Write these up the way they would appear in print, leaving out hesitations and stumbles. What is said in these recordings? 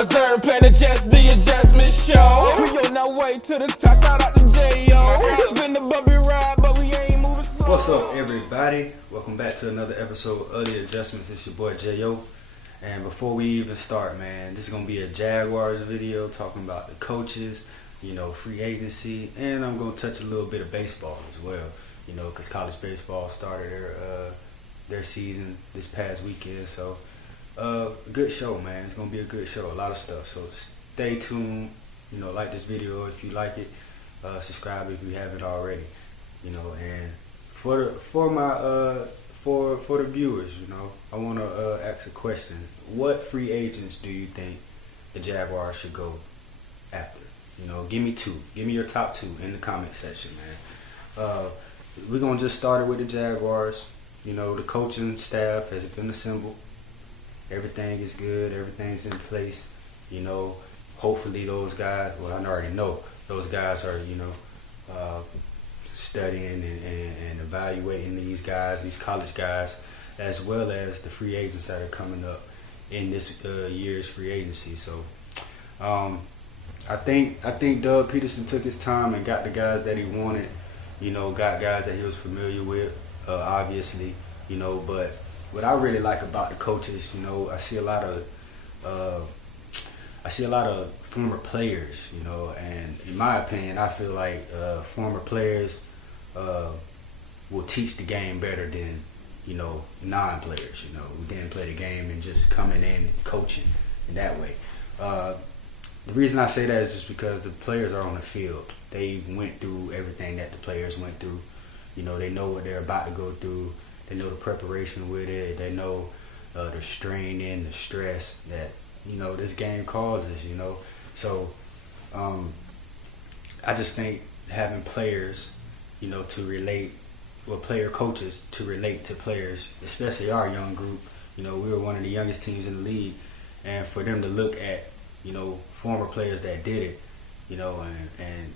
Observe, plan, adjust, the adjustment show. We on our way to the top, shout out to J.O. It's been the bumpy ride, but we ain't moving slow. What's up, everybody? Welcome back to another episode of The Adjustments. It's your boy J.O. And before we even start, man, this is going to be a Jaguars video talking about the coaches, free agency, and I'm going to touch a little bit of baseball as well, because college baseball started their season this past weekend. So, good show, man. It's going to be a good show, a lot of stuff. So, stay tuned, like this video if you like it, subscribe if you haven't already, and for the viewers, I want to ask a question. What free agents do you think the Jaguars should go after? Give me two. Give me your top two in the comment section, man. We're going to just start it with the Jaguars. The coaching staff has been assembled. Everything is good. Everything's in place. Hopefully those guys, well, I already know those guys are, studying and evaluating these guys, these college guys, as well as the free agents that are coming up in this year's free agency. So I think Doug Peterson took his time and got the guys that he wanted, got guys that he was familiar with, obviously, but what I really like about the coaches, I see a lot of former players, and in my opinion, I feel like former players will teach the game better than, non-players, who didn't play the game and just coming in and coaching in that way. The reason I say that is just because the players are on the field. They went through everything that the players went through. They know what they're about to go through. They know the preparation with it. They know the strain and the stress that, this game causes, So I just think having players, to relate, player coaches to relate to players, especially our young group. We were one of the youngest teams in the league, and for them to look at, former players that did it, and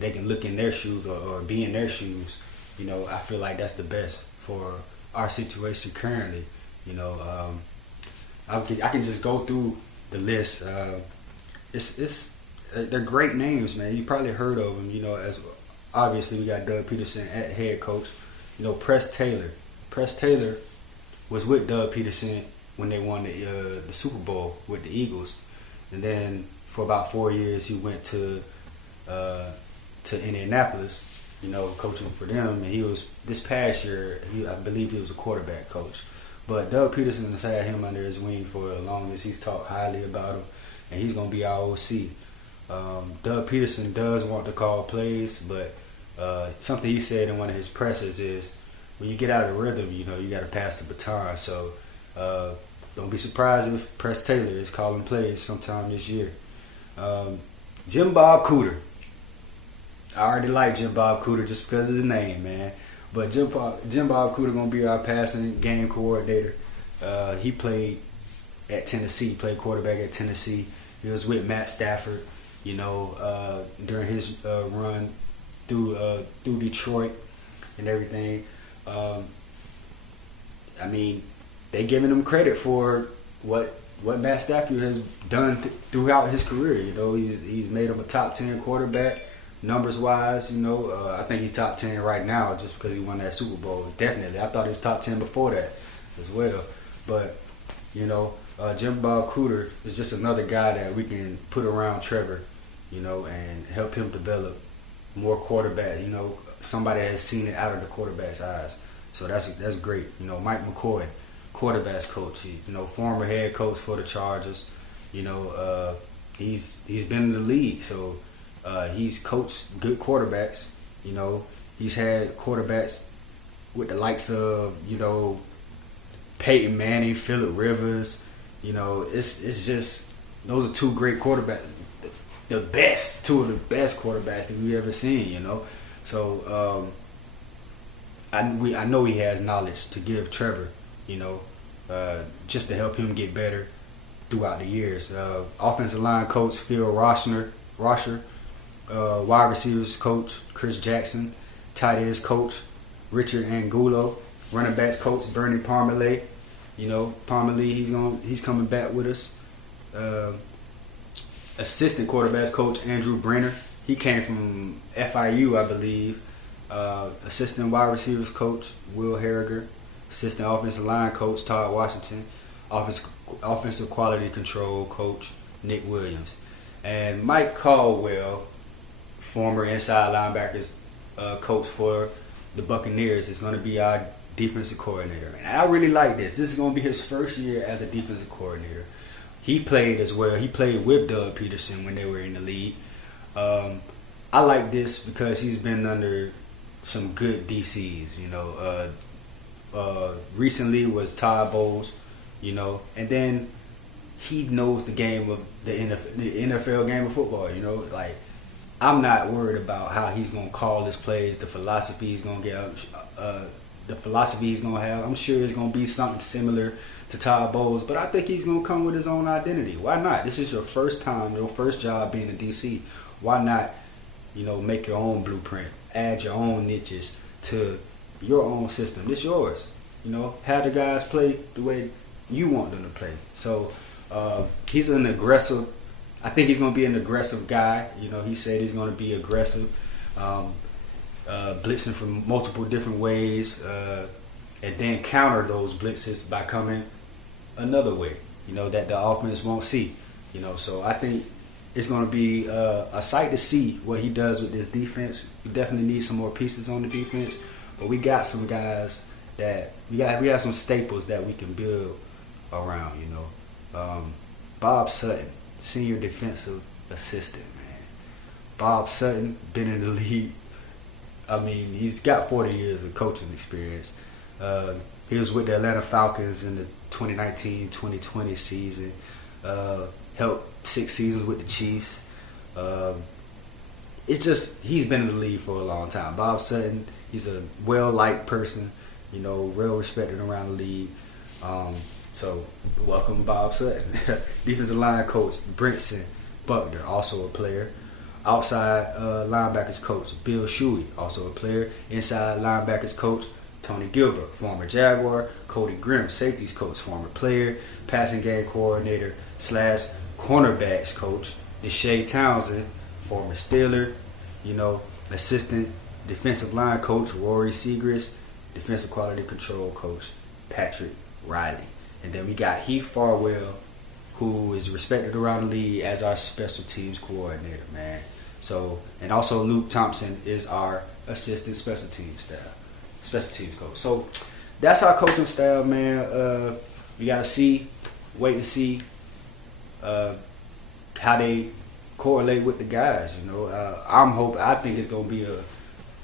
they can look in their shoes or be in their shoes. I feel like that's the best for our situation currently. I can just go through the list. They're great names, man. You probably heard of them. As obviously we got Doug Peterson at head coach. Press Taylor was with Doug Peterson when they won the Super Bowl with the Eagles, and then for about 4 years he went to Indianapolis, coaching for them. And he was this past year. I believe he was a quarterback coach. But Doug Peterson has had him under his wing for the longest. He's talked highly about him, and he's going to be our OC. Doug Peterson does want to call plays, but something he said in one of his pressers is, when you get out of the rhythm, you got to pass the baton. So don't be surprised if Press Taylor is calling plays sometime this year. Jim Bob Cooter. I already like Jim Bob Cooter just because of his name, man. But Jim Bob Cooter going to be our passing game coordinator. He played at Tennessee, played quarterback at Tennessee. He was with Matt Stafford, during his run through Detroit and everything. They giving him credit for what Matt Stafford has done throughout his career. He's made him a top 10 quarterback. Numbers wise, I think he's top 10 right now just because he won that Super Bowl. Definitely. I thought he was top 10 before that as well. But, Jim Bob Cooter is just another guy that we can put around Trevor, and help him develop more quarterback, somebody that has seen it out of the quarterback's eyes. So that's great. Mike McCoy, quarterback's coach, former head coach for the Chargers. He's been in the league, so he's coached good quarterbacks. He's had quarterbacks with the likes of, Peyton Manning, Phillip Rivers. It's just, those are two great quarterbacks. Two of the best quarterbacks that we've ever seen, So I know he has knowledge to give Trevor, just to help him get better throughout the years. Offensive line coach Phil Rosher, wide receivers coach Chris Jackson, tight ends coach Richard Angulo, running backs coach Bernie Parmalee. Parmalee, he's coming back with us. assistant quarterbacks coach Andrew Brenner. He came from FIU, I believe. Assistant wide receivers coach Will Harriger. Assistant offensive line coach Todd Washington. Offensive quality control coach Nick Williams. And Mike Caldwell, former inside linebackers coach for the Buccaneers, is going to be our defensive coordinator. And I really like this. This is going to be his first year as a defensive coordinator. He played as well. He played with Doug Peterson when they were in the league. I like this because he's been under some good DCs. Recently was Todd Bowles, and then he knows the game of the NFL game of football. Like, I'm not worried about how he's gonna call his plays, the philosophy he's gonna have. I'm sure it's gonna be something similar to Todd Bowles, but I think he's gonna come with his own identity. Why not? This is your first time, your first job being a DC. Why not, make your own blueprint, add your own niches to your own system. It's yours. Have the guys play the way you want them to play. So he's an aggressive. I think he's going to be an aggressive guy. He said he's going to be aggressive, blitzing from multiple different ways, and then counter those blitzes by coming another way, that the offense won't see. So I think it's going to be a sight to see what he does with this defense. We definitely need some more pieces on the defense, but we got some guys that we got some staples that we can build around. Bob Sutton, senior defensive assistant, man. Bob Sutton been in the league. I mean, he's got 40 years of coaching experience. He was with the Atlanta Falcons in the 2019-2020 season. Helped 6 seasons with the Chiefs. It's just, he's been in the league for a long time. Bob Sutton, he's a well-liked person, real respected around the league. So, welcome Bob Sutton. Defensive line coach Brinson Buckner, also a player. Outside linebackers coach Bill Shuey, also a player. Inside linebackers coach Tony Gilbert, former Jaguar. Cody Grimm, safeties coach, former player. Passing game coordinator / cornerbacks coach Deshae Townsend, former Steeler. Assistant defensive line coach Rory Segrist. Defensive quality control coach Patrick Riley. And then we got Heath Farwell, who is respected around the league as our special teams coordinator, man. So, and also Luke Thompson is our assistant special teams coach. So that's our coaching staff, man. We gotta wait and see how they correlate with the guys. I think it's gonna be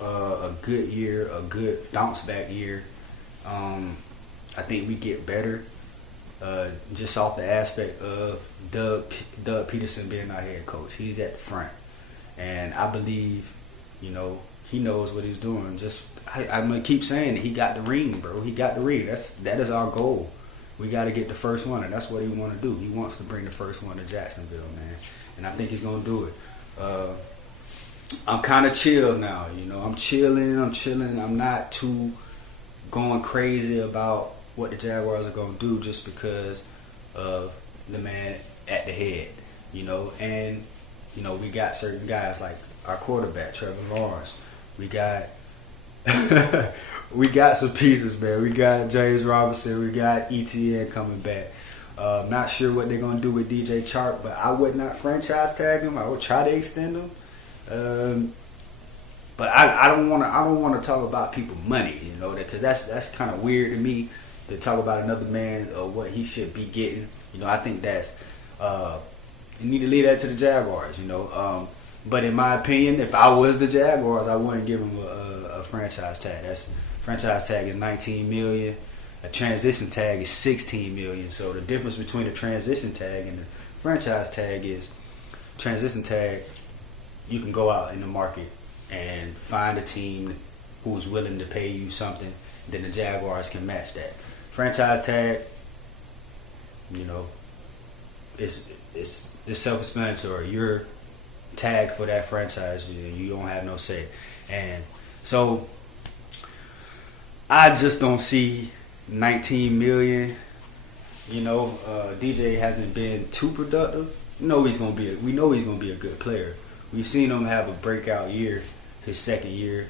a good year, a good bounce back year. I think we get better. Just off the aspect of Doug Peterson being our head coach. He's at the front. And I believe, he knows what he's doing. I'm going to keep saying it. He got the ring, bro. He got the ring. That is our goal. We got to get the first one, and that's what he want to do. He wants to bring the first one to Jacksonville, man. And I think he's going to do it. I'm kind of chill now, I'm chilling. I'm not too going crazy about what the Jaguars are going to do just because of the man at the head, and, we got certain guys like our quarterback, Trevor Lawrence. We got some pieces, man. We got James Robinson. We got ETN coming back. Not sure what they're going to do with DJ Chark, but I would not franchise tag him. I would try to extend him. But I don't want to talk about people's money, because that's kind of weird to me to talk about another man or what he should be getting. I think that's you need to leave that to the Jaguars. But in my opinion, if I was the Jaguars, I wouldn't give him a franchise tag. Franchise tag is $19 million. A transition tag is $16 million. So the difference between a transition tag and the franchise tag is transition tag. You can go out in the market and find a team who's willing to pay you something. Then the Jaguars can match that. Franchise tag, it's self-explanatory. You're tagged for that franchise. You don't have no say. And so I just don't see $19 million DJ hasn't been too productive. We know he's gonna be a good player. We've seen him have a breakout year, his second year,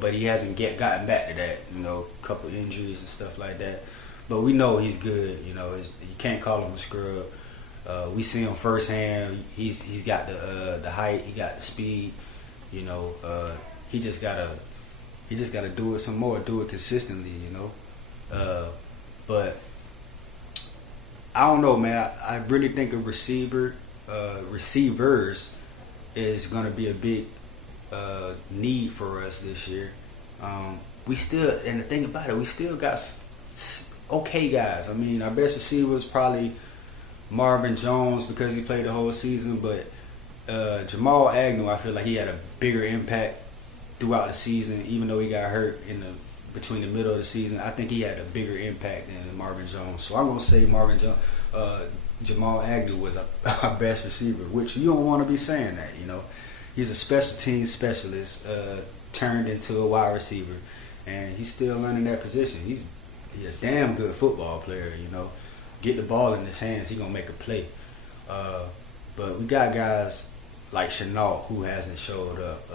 but he hasn't gotten back to that. A couple injuries and stuff like that. But we know he's good. You can't call him a scrub. We see him firsthand. He's got the height. He got the speed. He just gotta do it some more. Do it consistently. But I don't know, man. I really think receivers is gonna be a big need for us this year. And the thing about it, we still got okay guys. I mean, our best receiver was probably Marvin Jones because he played the whole season, but Jamal Agnew, I feel like he had a bigger impact throughout the season, even though he got hurt between the middle of the season. I think he had a bigger impact than Marvin Jones. So I'm gonna say Jamal Agnew was our best receiver, which you don't want to be saying that. He's a special teams specialist turned into a wide receiver, and he's still learning that position. He's a damn good football player. Get the ball in his hands, he gonna make a play. But we got guys like Chenault who hasn't showed up.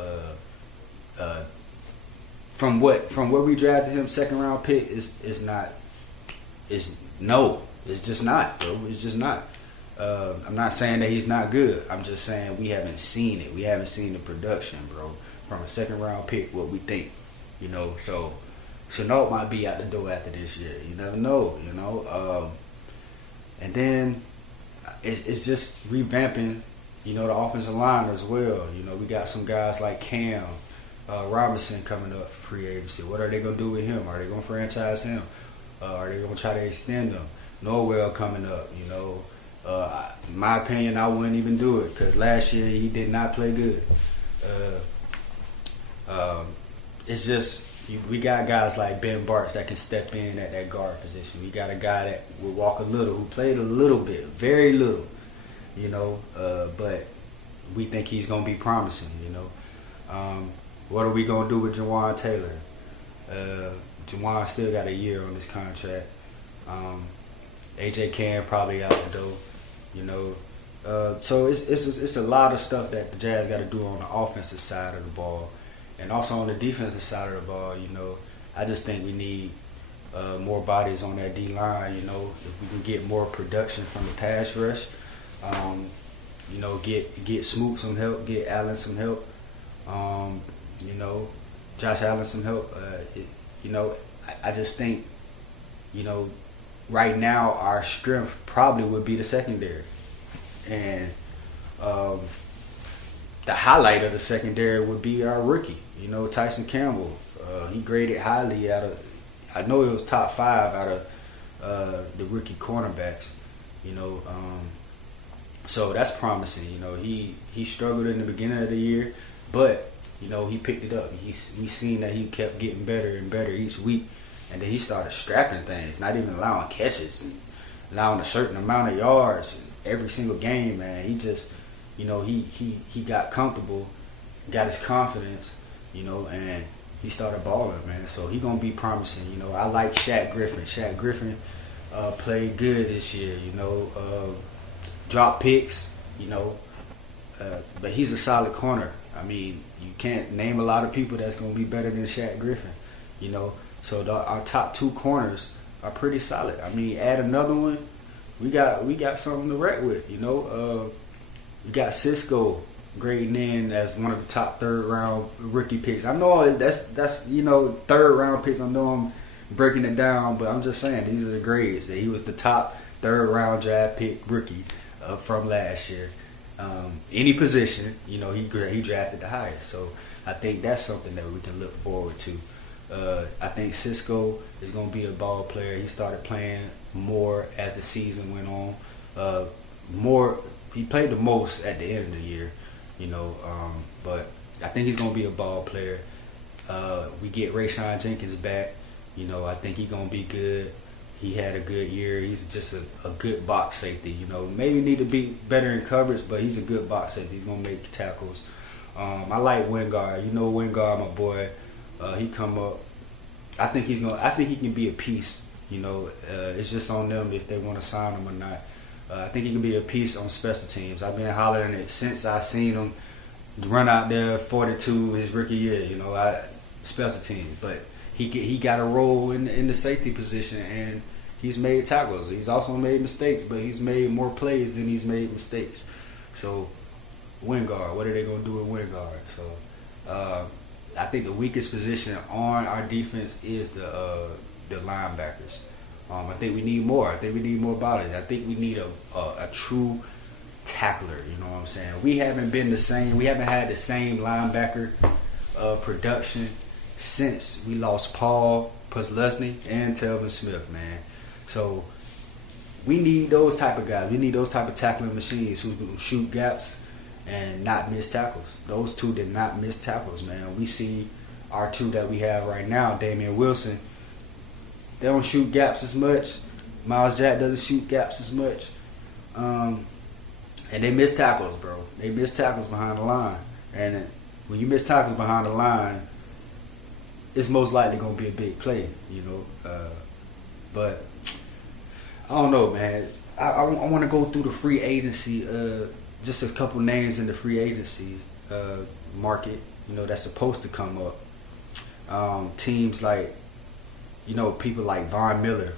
From where we drafted him, second round pick, it's just not, bro. It's just not. I'm not saying that he's not good. I'm just saying we haven't seen it. We haven't seen the production, bro, from a second round pick. What we think, So Chenault might be out the door after this year. You never know, And then it's just revamping, the offensive line as well. We got some guys like Cam Robinson coming up for free agency. What are they going to do with him? Are they going to franchise him? Are they going to try to extend him? Norwell coming up, in my opinion, I wouldn't even do it because last year he did not play good. It's just we got guys like Ben Bartz that can step in at that guard position. We got a guy that will walk a little, who played a little bit, very little, but we think he's going to be promising, What are we going to do with Jawan Taylor? Jawan still got a year on his contract. AJ Cam probably out the door, So it's a lot of stuff that the Jags got to do on the offensive side of the ball, and also on the defensive side of the ball. I just think we need more bodies on that D line. If we can get more production from the pass rush, get Smoot some help, get Allen some help. Josh Allen some help. I just think, right now our strength probably would be the secondary. And the highlight of the secondary would be our rookie, Tyson Campbell. He graded highly I know it was top 5 out of the rookie cornerbacks, so that's promising. He struggled in the beginning of the year, but he picked it up. We seen that he kept getting better and better each week, and then he started strapping things, not even allowing catches, and allowing a certain amount of yards every single game. Man, he just, he got comfortable, got his confidence, and he started balling, man. So he gonna be promising. I like Shaq Griffin. Shaq Griffin played good this year. Drop picks, but he's a solid corner. I mean, you can't name a lot of people that's going to be better than Shaq Griffin, So our top 2 corners are pretty solid. I mean, add another one, we got something to wreck with, We got Cisco grading in as one of the top 3rd round rookie picks. I know that's 3rd round picks. I know I'm breaking it down, but I'm just saying these are the grades. That he was the top 3rd round draft pick rookie from last year. Any position, he drafted the highest. So I think that's something that we can look forward to. I think Cisco is going to be a ball player. He started playing more as the season went on. He played the most at the end of the year, but I think he's going to be a ball player. We get Rayshawn Jenkins back. I think he's going to be good. He had a good year. He's just a good box safety. Maybe need to be better in coverage, but he's a good box safety. He's gonna make tackles. I like Wingard. Wingard, my boy. He come up. I think he can be a piece You know, it's just on them if they want to sign him or not. I think he can be a piece on special teams. I've been hollering it since I seen him run out there 42 his rookie year. You know, special teams, but he got a role in the safety position, and he's made tackles. He's also made mistakes, but he's made more plays than he's made mistakes. So, wind guard, what are they gonna do with wind guard? So, I think the weakest position on our defense is the linebackers. I think we need more. I think we need more bodies. I think we need a true tackler. You know what I'm saying? We haven't been the same. We haven't had the same linebacker production since we lost Paul Posluszny and Telvin Smith, man. So we need those type of guys. We need those type of tackling machines who can shoot gaps and not miss tackles. Those two did not miss tackles, man. We see our two that we have right now, Damian Wilson. They don't shoot gaps as much. Miles Jack doesn't shoot gaps as much. And they miss tackles, bro. They miss tackles behind the line. And when you miss tackles behind the line, it's most likely going to be a big play, you know. But I don't know, man. I want to go through the free agency, just a couple names in the free agency market, you know, that's supposed to come up. Teams like, you know, people like Von Miller,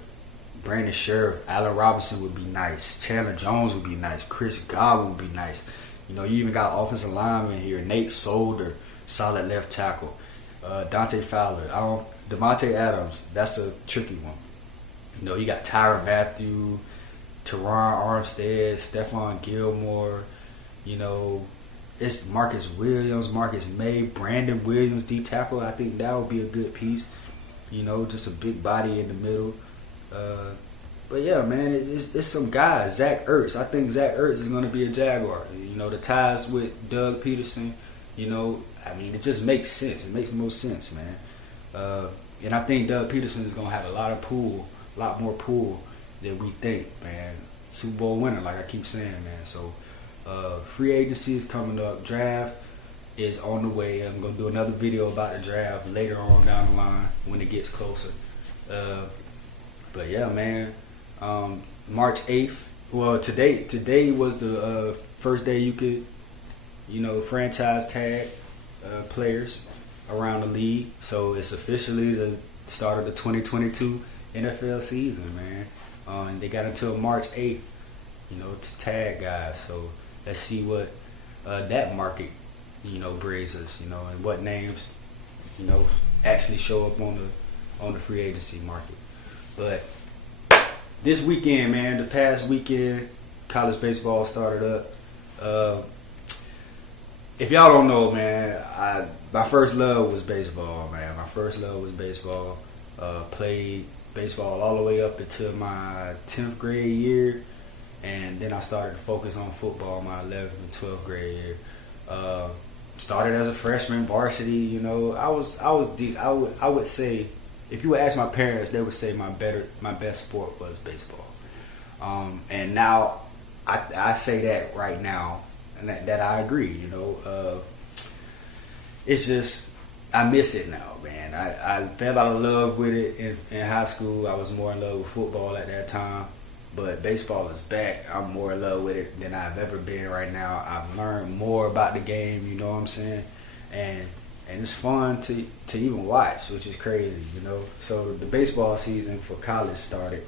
Brandon Sheriff, Allen Robinson would be nice. Chandler Jones would be nice. Chris Godwin would be nice. You know, you even got offensive linemen here. Nate Solder, solid left tackle. Dante Fowler. Devontae Adams, that's a tricky one. You know, you got Tyrann Mathieu, Teron Armstead, Stephon Gilmore. You know, it's Marcus Williams, Marcus May, Brandon Williams, D tackle. I think that would be a good piece. You know, just a big body in the middle. But yeah, man, it's some guys. Zach Ertz. I think Zach Ertz is going to be a Jaguar. You know, the ties with Doug Peterson, you know, I mean, it just makes sense. It makes the most sense, man. And I think Doug Peterson is going to have a lot more pull than we think, man. Super Bowl winner, like I keep saying, man. So, free agency is coming up. Draft is on the way. I'm going to do another video about the draft later on down the line when it gets closer. But yeah, man, March 8th. Well, today was the first day you could, you know, franchise tag players around the league. So it's officially the start of the 2022 NFL season, man. And they got until March 8th, you know, to tag guys. So let's see what that market, you know, brings us, you know, and what names, you know, actually show up on the free agency market. But this weekend, man, the past weekend, college baseball started up. If y'all don't know, man, my first love was baseball, man. My first love was baseball. Played baseball all the way up until my 10th grade year, and then I started to focus on football my 11th and 12th grade year. Started as a freshman, varsity. You know, I was decent. I would say, if you would ask my parents, they would say my best sport was baseball. And now I say that right now, and that I agree. You know, it's just I miss it now, man. I fell out of love with it in high school. I was more in love with football at that time, but baseball is back. I'm more in love with it than I've ever been right now. I've learned more about the game. You know what I'm saying? And it's fun to even watch, which is crazy, you know. So the baseball season for college started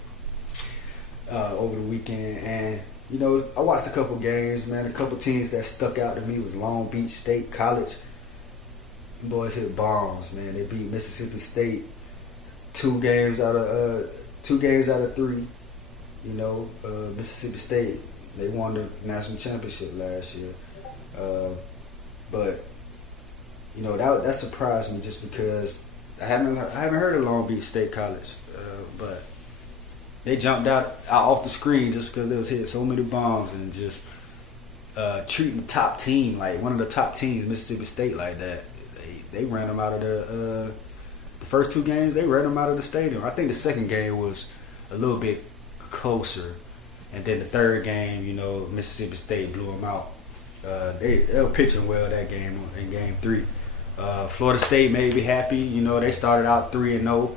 over the weekend, and you know, I watched a couple games, man. A couple teams that stuck out to me was Long Beach State College. The boys hit bombs, man. They beat Mississippi State 2 games out of 3. You know, Mississippi State, they won the national championship last year, but you know, that surprised me just because I haven't heard of Long Beach State College, but they jumped out off the screen just because they was hitting so many bombs and just treating the top team like one of the top teams, Mississippi State, like that. They ran them out of the first 2 games. They ran them out of the stadium. I think the second game was a little bit closer, and then the third game, you know, Mississippi State blew them out. They were pitching well that game in game 3. Florida State made me happy. You know, they started out 3-0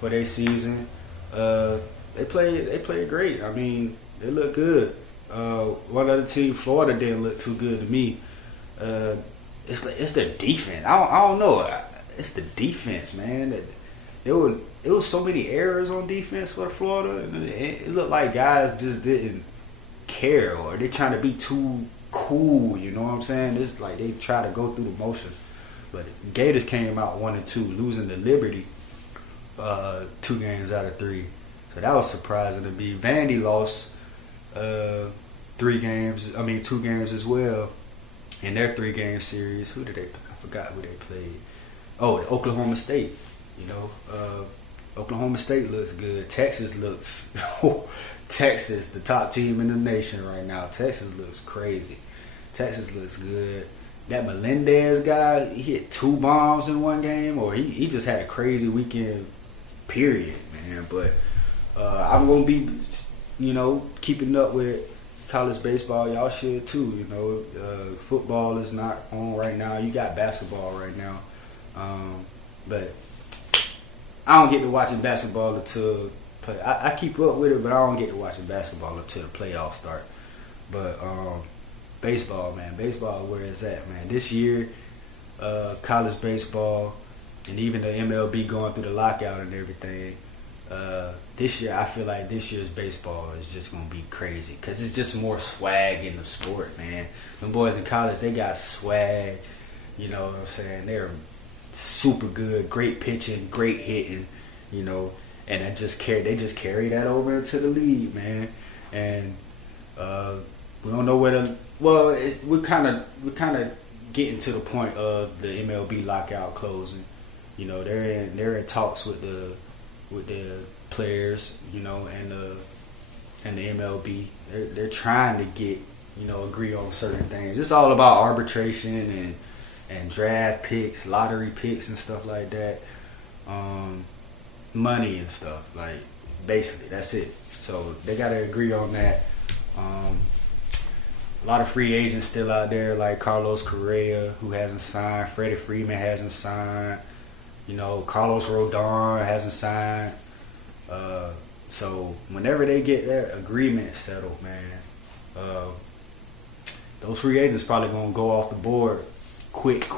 for their season. They played great. I mean, they look good. One other team, Florida, didn't look too good to me. It's their defense. I don't know. It's the defense, man. It was so many errors on defense for Florida. And it looked like guys just didn't care, or they trying to be too cool. You know what I'm saying? It's like they try to go through the motions. But Gators came out 1-2, losing to Liberty 2 games out of 3. So that was surprising to me. Vandy lost 2 games as well in their 3-game series. I forgot who they played. Oh, Oklahoma State. You know, Oklahoma State looks good. Texas looks Texas, the top team in the nation right now. Texas looks crazy. Texas looks good. That Melendez guy, he hit 2 bombs in 1 game, or he just had a crazy weekend, period, man. But I'm going to be, keeping up with college baseball. Y'all should too, Football is not on right now. You got basketball right now. But I don't get to watching basketball until I keep up with it, but I don't get to watching basketball until the playoffs start. But baseball, man, where is that, man? This year, college baseball and even the MLB going through the lockout and everything. This year, I feel like this year's baseball is just gonna be crazy because it's just more swag in the sport, man. Them boys in college, they got swag. You know what I'm saying? They're super good, great pitching, great hitting, and they just carry that over into the league, man. And we don't know where we're kind of getting to the point of the MLB lockout closing. They're in talks with the players, and the MLB. They're trying to get agree on certain things. It's all about arbitration and draft picks, lottery picks, and stuff like that. Money and stuff, like basically that's it. So they gotta agree on that. A lot of free agents still out there, like Carlos Correa, who hasn't signed. Freddie Freeman hasn't signed. Carlos Rodon hasn't signed. So whenever they get their agreement settled, man, those free agents probably gonna go off the board quick.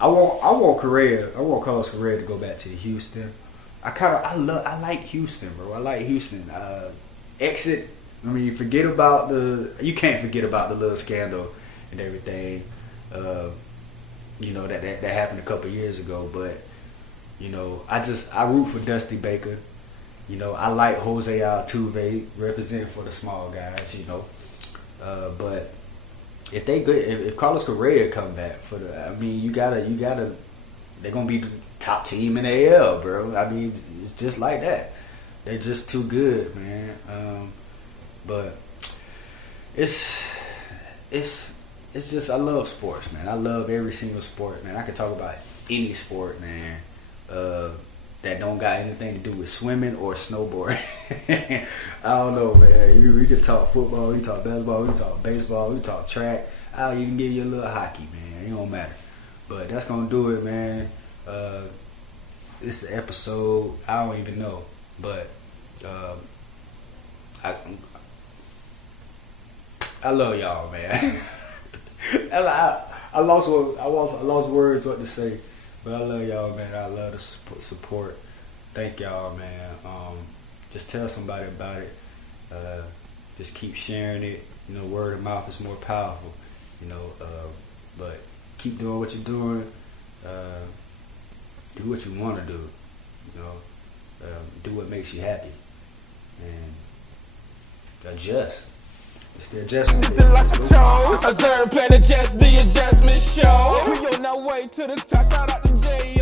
I want Correa. I want Carlos Correa to go back to Houston. I like Houston, bro. I like Houston. Exit. I mean, you can't forget about the little scandal and everything. That happened a couple years ago. But I root for Dusty Baker. I like Jose Altuve representing for the small guys. But if Carlos Correa come back you gotta. They're gonna be the top team in the AL, bro. I mean, it's just like that. They're just too good, man. But it's just I love sports, man. I love every single sport, man. I could talk about any sport, man. That don't got anything to do with swimming or snowboarding. I don't know, man. We could talk football, we can talk basketball, we can talk baseball, we can talk track. I'll even give you a little hockey, man. It don't matter. But that's gonna do it, man. This episode, I don't even know, but I love y'all, man. I lost words what to say, but I love y'all, man. I love the support. Thank y'all, man. Just tell somebody about it. Just keep sharing it. Word of mouth is more powerful. But keep doing what you're doing. Do what you want to do. Do what makes you happy, and adjust. It's the adjustment. I third plan adjust the adjustment show. We on our way to the top. Shout out to J.O.